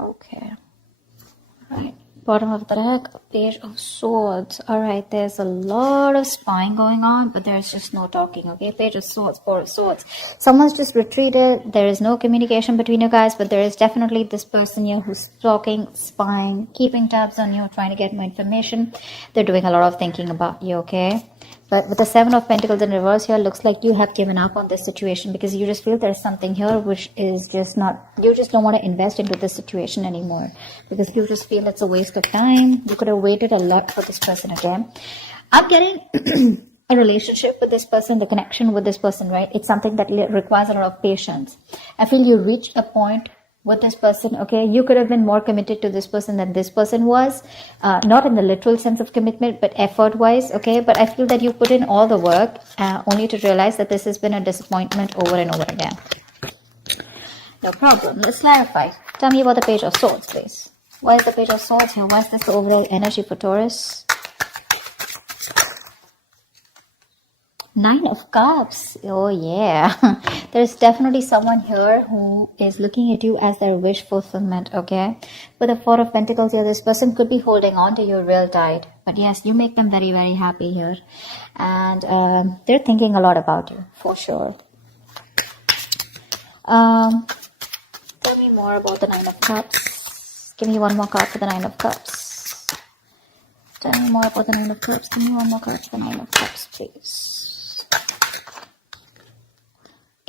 Okay. Right. Bottom of the deck, Page of Swords. Alright, there's a lot of spying going on, but there's just no talking, okay? Page of Swords, Four of Swords. Someone's just retreated. There is no communication between you guys, but there is definitely this person here who's talking, spying, keeping tabs on you, trying to get more information. They're doing a lot of thinking about you, okay? But with the Seven of Pentacles in reverse here, looks like you have given up on this situation because you just feel there's something here which is just not, you just don't want to invest into this situation anymore because you just feel it's a waste of time. You could have waited a lot for this person again. I'm getting a relationship with this person, the connection with this person, right? It's something that requires a lot of patience. I feel you reached a point with this person, okay? You could have been more committed to this person than this person was, not in the literal sense of commitment, but effort wise, okay? But I feel that you put in all the work only to realize that this has been a disappointment over and over again. No problem. Let's clarify. Tell me about the Page of Swords, please. Why is the Page of Swords here? Why is this the overall energy for Taurus? Nine of Cups. Oh yeah. There's definitely someone here who is looking at you as their wish fulfillment, okay? With the Four of Pentacles here, this person could be holding on to you real tight. But yes, you make them very, very happy here. And they're thinking a lot about you, for sure. Tell me more about the Nine of Cups. Give me one more card for the Nine of Cups. Tell me more about the Nine of Cups. Give me one more card for the Nine of Cups, please.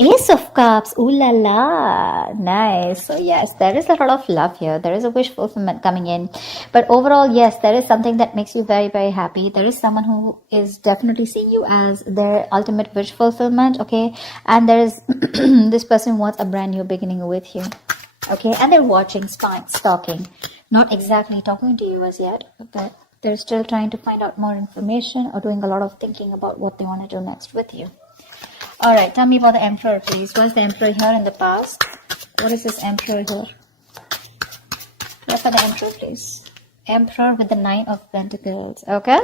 Ace of Cups, ooh la la, nice. So yes, there is a lot of love here. There is a wish fulfillment coming in. But overall, yes, there is something that makes you very, very happy. There is someone who is definitely seeing you as their ultimate wish fulfillment, okay? And there is, this person wants a brand new beginning with you, okay? And they're watching, spying, stalking. Not exactly talking to you as yet, but they're still trying to find out more information or doing a lot of thinking about what they want to do next with you. Alright, tell me about the Emperor, please. Was the Emperor here in the past? What is this Emperor here? What for the Emperor, please? Emperor with the Nine of Pentacles, okay?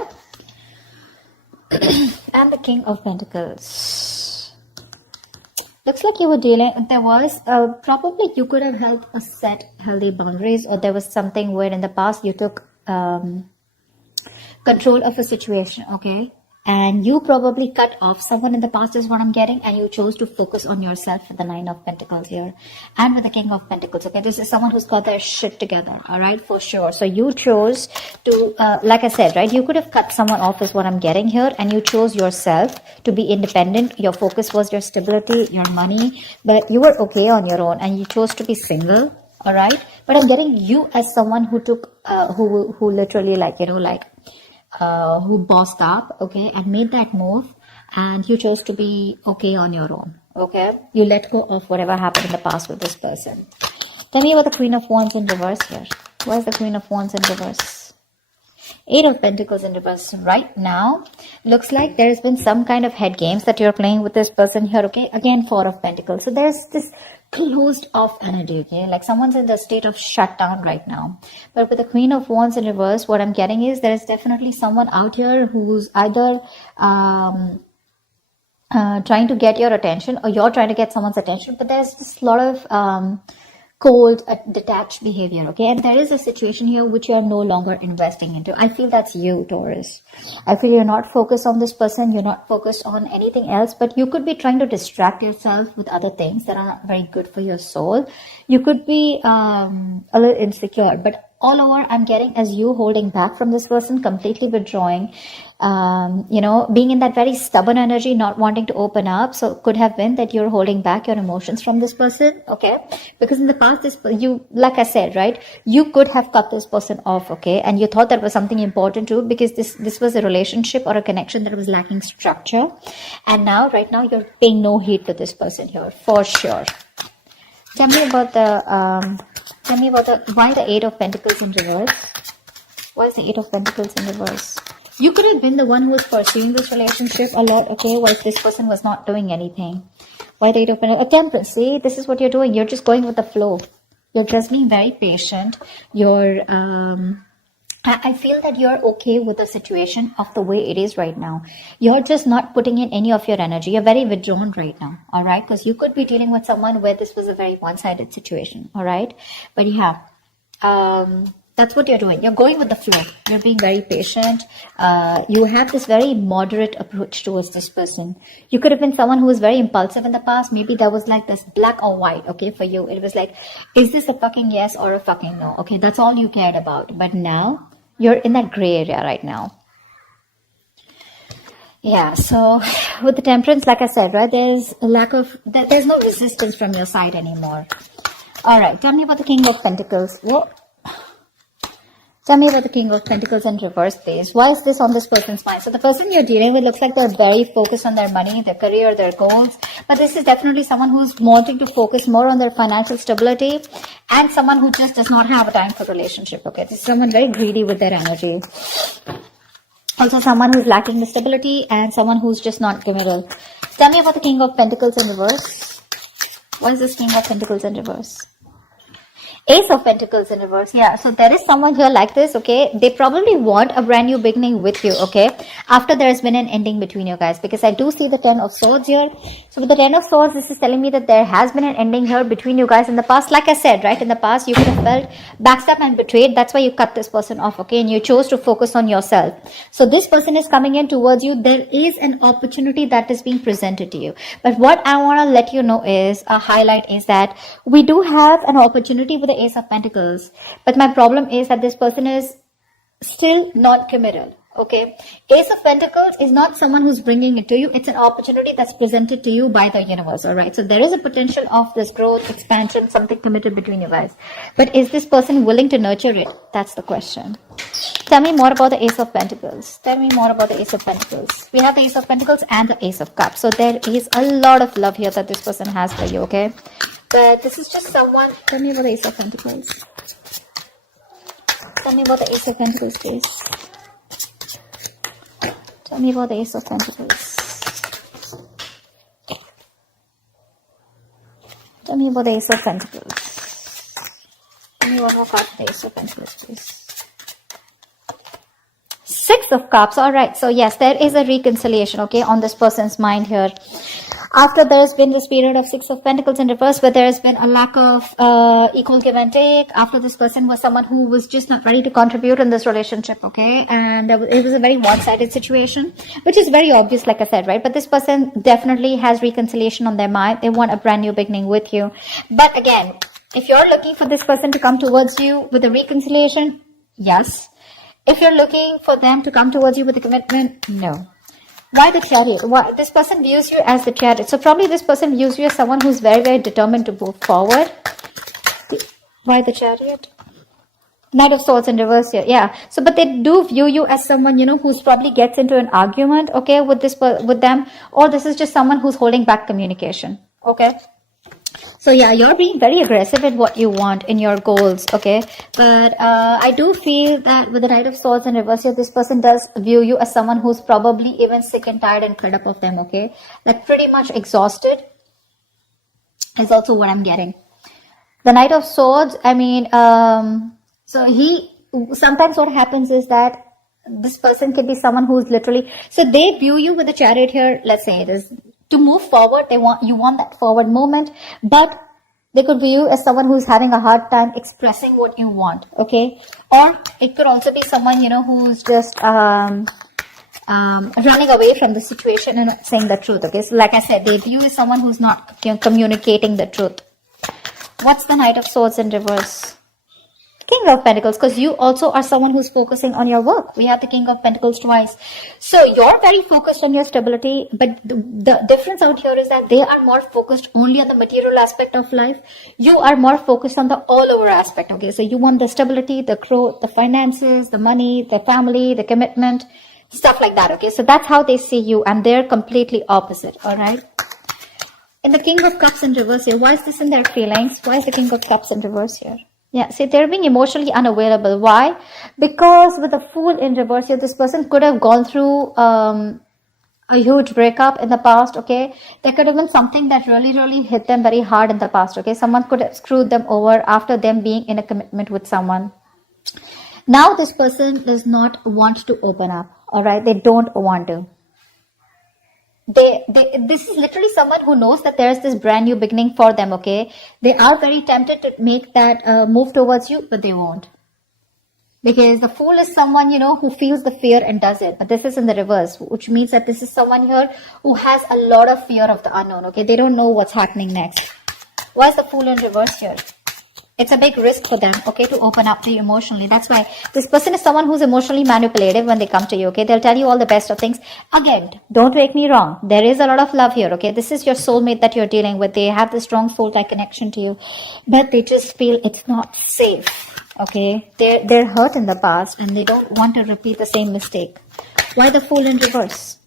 And the King of Pentacles. Looks like you were dealing, there was, probably you could have held a set healthy boundaries, or there was something where in the past you took control of a situation, okay? And you probably cut off someone in the past is what I'm getting, and you chose to focus on yourself with the Nine of Pentacles here. And with the King of Pentacles, okay? This is someone who's got their shit together, alright? For sure. So you chose to, like I said, right? You could have cut someone off is what I'm getting here, and you chose yourself to be independent. Your focus was your stability, your money, but you were okay on your own, and you chose to be single, alright? But I'm getting you as someone who took, who literally like, you know, like, who bossed up, okay, and made that move, and you chose to be okay on your own, okay? You let go of whatever happened in the past with this person. Tell me about the Queen of Wands in reverse here. Why is the Queen of Wands in reverse? Eight of Pentacles in reverse. Right now, looks like there has been some kind of head games that you're playing with this person here, okay? Again, Four of Pentacles. So there's this closed off energy, okay? Like someone's in the state of shutdown right now. But with the Queen of Wands in reverse, what I'm getting is there is definitely someone out here who's either trying to get your attention, or you're trying to get someone's attention. But there's just a lot of cold, detached behavior, okay? And there is a situation here which you are no longer investing into. I feel that's you, Taurus. I feel you're not focused on this person. You're not focused on anything else, but you could be trying to distract yourself with other things that are not very good for your soul. You could be a little insecure, but all over I'm getting as you holding back from this person, completely withdrawing, you know, being in that very stubborn energy, not wanting to open up. So it could have been that you're holding back your emotions from this person, okay? Because in the past, you, like I said, right, you could have cut this person off, okay? And you thought that was something important too, because this was a relationship or a connection that was lacking structure. And now, right now, you're paying no heed to this person here, for sure. Tell me about the, why the Eight of Pentacles in reverse? Why is the Eight of Pentacles in reverse? You could have been the one who was pursuing this relationship a lot, okay? While this person was not doing anything. Why the Eight of Pentacles? Temperance, see? This is what you're doing. You're just going with the flow. You're just being very patient. You're, I feel that you're okay with the situation of the way it is right now. You're just not putting in any of your energy. You're very withdrawn right now, all right? Because you could be dealing with someone where this was a very one-sided situation, all right? But yeah, That's what you're doing. You're going with the flow. You're being very patient. You have this very moderate approach towards this person. You could have been someone who was very impulsive in the past. Maybe there was like this black or white, okay, for you. It was like, is this a fucking yes or a fucking no? Okay, that's all you cared about. But now, you're in that gray area right now. Yeah, so with the temperance, like I said, right, there's a lack of, there's no resistance from your side anymore. All right, tell me about the King of Pentacles. What? Tell me about the King of Pentacles in reverse, please. Why is this on this person's mind? So the person you're dealing with looks like they're very focused on their money, their career, their goals. But this is definitely someone who's wanting to focus more on their financial stability and someone who just does not have a time for relationship. Okay, this is someone very greedy with their energy. Also someone who's lacking the stability and someone who's just not committal. Tell me about the King of Pentacles in reverse. What is this King of Pentacles in reverse? Ace of Pentacles in reverse. Yeah, so there is someone here like this, okay? They probably want a brand new beginning with you, okay? After there has been an ending between you guys, because I do see the Ten of Swords here. So with the Ten of Swords, this is telling me that there has been an ending here between you guys in the past. Like I said, right, in the past, you could have felt backstabbed and betrayed. That's why you cut this person off, okay? And you chose to focus on yourself. So this person is coming in towards you. There is an opportunity that is being presented to you. But what I want to let you know is, a highlight is that we do have an opportunity with the Ace of Pentacles, but my problem is that this person is still not committed. Okay, Ace of Pentacles is not someone who's bringing it to you. It's an opportunity that's presented to you by the universe. All right, so there is a potential of this growth, expansion, something committed between you guys, but is this person willing to nurture it? That's the question. Tell me more about the Ace of Pentacles. Tell me more about the Ace of Pentacles. We have the Ace of Pentacles and the Ace of Cups, so there is a lot of love here that this person has for you. Okay, but this is just someone. Tell me about the Ace of Pentacles. Tell me about the Ace of Pentacles, please. Tell me about the Ace of Pentacles. Tell me about the Ace of Pentacles. Tell me one more card for the Ace of Pentacles, please. Six of Cups. All right. So yes, there is a reconciliation, okay, on this person's mind here. After there's been this period of Six of Pentacles in reverse, where there has been a lack of equal give and take. After this person was someone who was just not ready to contribute in this relationship, okay? And it was a very one-sided situation, which is very obvious, like I said, right? But this person definitely has reconciliation on their mind. They want a brand new beginning with you. But again, if you're looking for this person to come towards you with a reconciliation, yes. If you're looking for them to come towards you with a commitment, no. Why the Chariot? Why? This person views you as the Chariot. So probably this person views you as someone who's very, very determined to move forward. Why the Chariot? Knight of Swords in reverse here. Yeah. So, but they do view you as someone, you know, who's probably gets into an argument, okay, with them. Or this is just someone who's holding back communication. Okay. So yeah, you're being very aggressive at what you want in your goals, okay? But I do feel that with the Knight of Swords in reverse here, this person does view you as someone who's probably even sick and tired and fed up of them, okay? Like pretty much exhausted is also what I'm getting. The Knight of Swords, I mean, sometimes what happens is that this person could be someone who's literally, so they view you with the Chariot here, let's say it is, to move forward, you want that forward movement, but they could view you as someone who's having a hard time expressing what you want, okay? Or it could also be someone, you know, who's just running away from the situation and not saying the truth, okay? So like I said, they view you as someone who's not communicating the truth. What's the Knight of Swords in reverse? King of Pentacles, because you also are someone who's focusing on your work. We have the King of Pentacles twice. So you're very focused on your stability, but the difference out here is that they are more focused only on the material aspect of life. You are more focused on the all-over aspect, okay? So you want the stability, the growth, the finances, the money, the family, the commitment, stuff like that, okay? So that's how they see you, and they're completely opposite, all right? In the King of Cups in reverse here, why is this in their feelings? Why is the King of Cups in reverse here? Yeah, see, they're being emotionally unavailable. Why? Because with the Fool in reverse here, this person could have gone through a huge breakup in the past, okay? There could have been something that really, really hit them very hard in the past, okay? Someone could have screwed them over after them being in a commitment with someone. Now this person does not want to open up, all right? They don't want to. This is literally someone who knows that there's this brand new beginning for them, okay? They are very tempted to make that move towards you, but they won't. Because the fool is someone, who feels the fear and does it. But this is in the reverse, which means that this is someone here who has a lot of fear of the unknown, okay? They don't know what's happening next. Why is the fool in reverse here? It's a big risk for them, okay, to open up to you emotionally. That's why this person is someone who's emotionally manipulative when they come to you, okay? They'll tell you all the best of things. Again, don't take me wrong. There is a lot of love here, okay? This is your soulmate that you're dealing with. They have this strong soul-like connection to you. But they just feel it's not safe, okay? They're hurt in the past and they don't want to repeat the same mistake. Why the fool in reverse?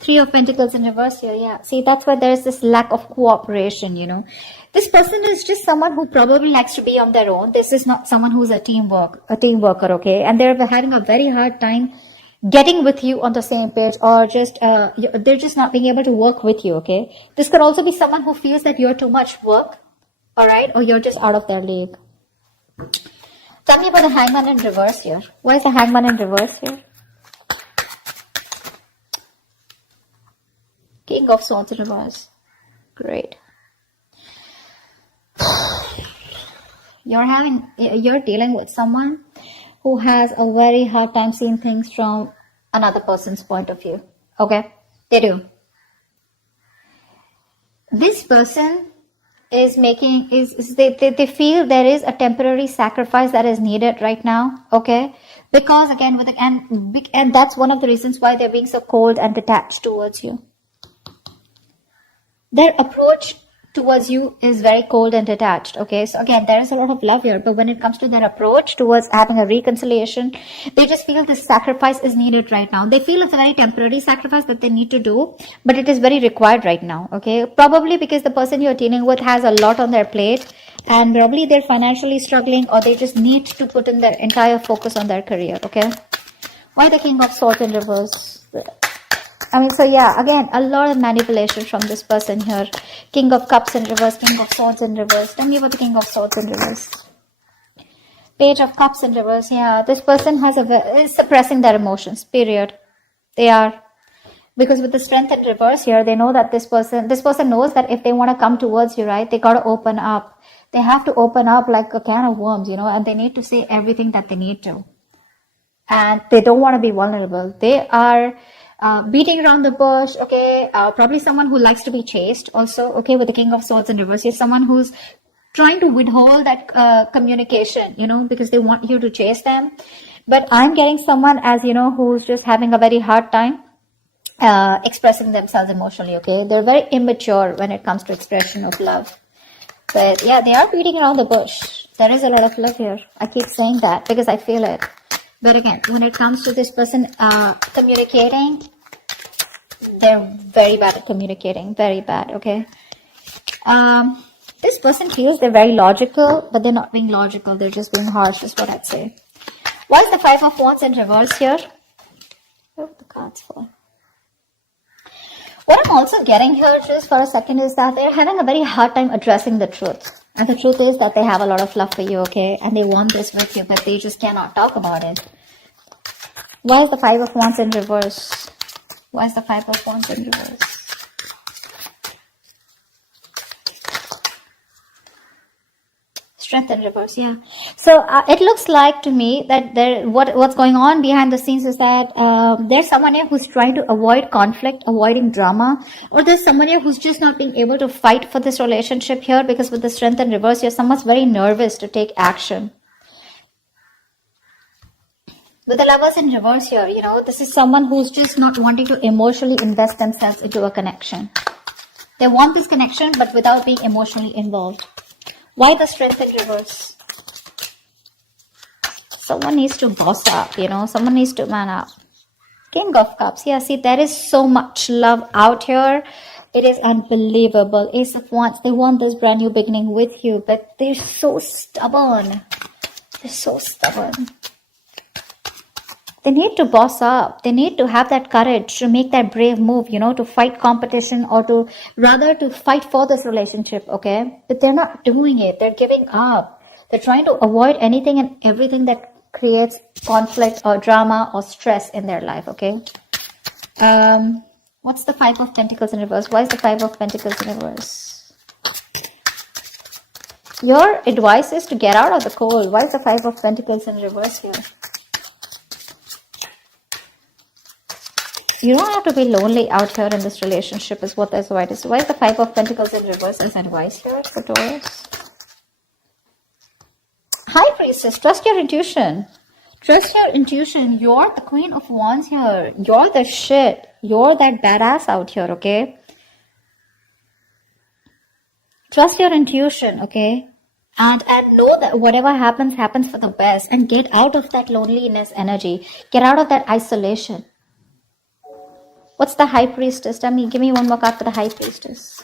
Three of Pentacles in reverse here, yeah. See, that's why there's this lack of cooperation, This person is just someone who probably likes to be on their own. This is not someone who's a team worker, okay? And they're having a very hard time getting with you on the same page, or just they're just not being able to work with you, okay? This could also be someone who feels that you're too much work, all right? Or you're just out of their league. Tell me about the Hangman in reverse here. Why is the Hangman in reverse here? King of Swords in reverse. Great. You're dealing with someone who has a very hard time seeing things from another person's point of view. Okay? They do. This person is making, they feel there is a temporary sacrifice that is needed right now. Okay? Because again, and that's one of the reasons why they're being so cold and detached towards you. Their approach towards you is very cold and detached, okay? So again, there is a lot of love here, but when it comes to their approach towards having a reconciliation, they just feel this sacrifice is needed right now. They feel it's a very temporary sacrifice that they need to do, but it is very required right now, okay? Probably because the person you're dealing with has a lot on their plate, and probably they're financially struggling, or they just need to put in their entire focus on their career, okay? Why the King of Swords in reverse? So yeah, again, a lot of manipulation from this person here. King of Cups in reverse, King of Swords in reverse. Tell me about the King of Swords in reverse. Page of Cups in reverse. Yeah, this person is suppressing their emotions, period. They are. Because with the Strength in reverse here, they know that this person knows that if they want to come towards you, right, they got to open up. They have to open up like a can of worms, and they need to say everything that they need to. And they don't want to be vulnerable. They are beating around the bush, okay? Probably someone who likes to be chased also, okay? With the King of Swords in reverse, you're someone who's trying to withhold that communication, because they want you to chase them. But I'm getting someone as, who's just having a very hard time expressing themselves emotionally, okay? They're very immature when it comes to expression of love. But yeah, they are beating around the bush. There is a lot of love here. I keep saying that because I feel it. But again, when it comes to this person communicating, they're very bad at communicating. Very bad, okay? This person feels they're very logical, but they're not being logical. They're just being harsh, is what I'd say. Why is the Five of Wands in reverse here? Oh, the cards fall. What I'm also getting here, just for a second, is that they're having a very hard time addressing the truth. And the truth is that they have a lot of love for you, okay? And they want this with you, but they just cannot talk about it. Why is the Five of Wands in reverse? Why is the Five of Wands in reverse? Strength in reverse, yeah. So it looks like to me that what's going on behind the scenes is that there's someone here who's trying to avoid conflict, avoiding drama, or there's someone here who's just not being able to fight for this relationship here, because with the Strength in reverse here, someone's very nervous to take action. With the Lovers in reverse here, this is someone who's just not wanting to emotionally invest themselves into a connection. They want this connection, but without being emotionally involved. Why the Strength in reverse? Someone needs to boss up, someone needs to man up. King of Cups, yeah, see, there is so much love out here. It is unbelievable. Ace of Wands, they want this brand new beginning with you, but they're so stubborn. They're so stubborn. They need to boss up. They need to have that courage to make that brave move, to fight competition, or to fight for this relationship, okay? But they're not doing it. They're giving up. They're trying to avoid anything and everything that creates conflict or drama or stress in their life, okay? What's the Five of Pentacles in reverse? Why is the Five of Pentacles in reverse? Your advice is to get out of the cold. Why is the Five of Pentacles in reverse here? You don't have to be lonely out here in this relationship is what this white is. Why is the Five of Pentacles in reverse as advice here for Taurus? High Priestess, trust your intuition. Trust your intuition. You're the Queen of Wands here. You're the shit. You're that badass out here, okay? Trust your intuition, okay? And know that whatever happens, happens for the best. And get out of that loneliness energy. Get out of that isolation. What's the High Priestess? Tell me, give me one more card for the High Priestess.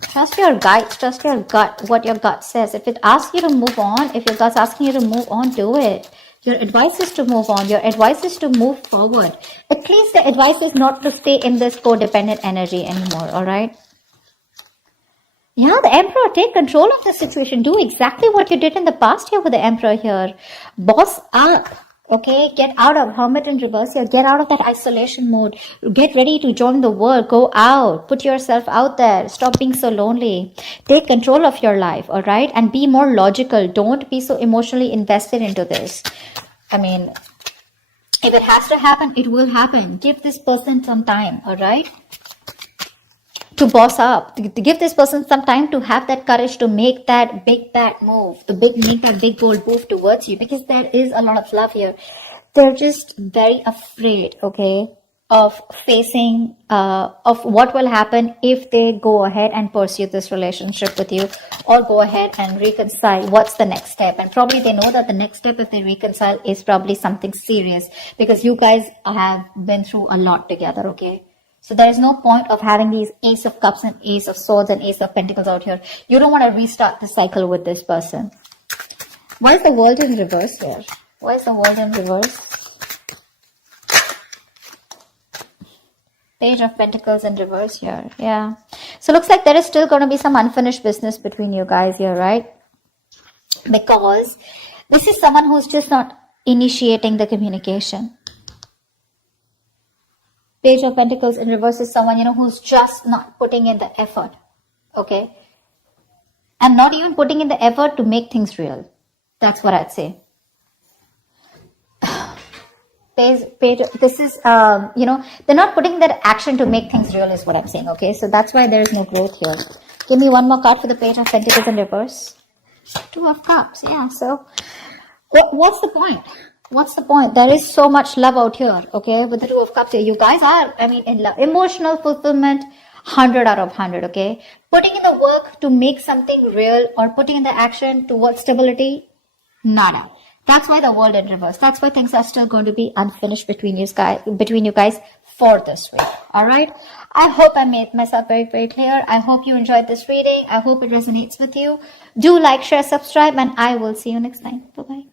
Trust your guides, trust your gut, what your gut says. If it asks you to move on, if your gut's asking you to move on, do it. Your advice is to move on. Your advice is to move forward. At least the advice is not to stay in this codependent energy anymore, alright? Yeah, the Emperor, take control of the situation. Do exactly what you did in the past here with the Emperor here. Boss up. Okay, get out of Hermit in reverse here. Get out of that isolation mode. Get ready to join the world. Go out. Put yourself out there. Stop being so lonely. Take control of your life, all right? And be more logical. Don't be so emotionally invested into this. I mean, if it has to happen, it will happen. Give this person some time, all right? To boss up, to give this person some time to have that courage to make that big bad move, make that big bold move towards you, because there is a lot of love here. They're just very afraid, okay, of facing, of what will happen if they go ahead and pursue this relationship with you, or go ahead and reconcile. What's the next step? And probably they know that the next step, if they reconcile, is probably something serious, because you guys have been through a lot together, okay? So there is no point of having these Ace of Cups and Ace of Swords and Ace of Pentacles out here. You don't want to restart the cycle with this person. Why is the World in reverse here? Why is the World in reverse? Page of Pentacles in reverse here. Yeah. So looks like there is still going to be some unfinished business between you guys here, right? Because this is someone who's just not initiating the communication. Page of Pentacles in reverse is someone, you know, who's just not putting in the effort, okay? And not even putting in the effort to make things real. That's what I'd say. This is, you know, they're not putting that action to make things real is what I'm saying, okay? So that's why there is no growth here. Give me one more card for the Page of Pentacles in reverse. Two of Cups, yeah. So what's the point? What's the point? There is so much love out here, okay? With the Two of Cups here, you guys are, I mean, in love. Emotional fulfillment, 100 out of 100, okay? Putting in the work to make something real, or putting in the action towards stability, nada. That's why the World in reverse. That's why things are still going to be unfinished between you guys for this week, all right? I hope I made myself very, very clear. I hope you enjoyed this reading. I hope it resonates with you. Do like, share, subscribe, and I will see you next time. Bye-bye.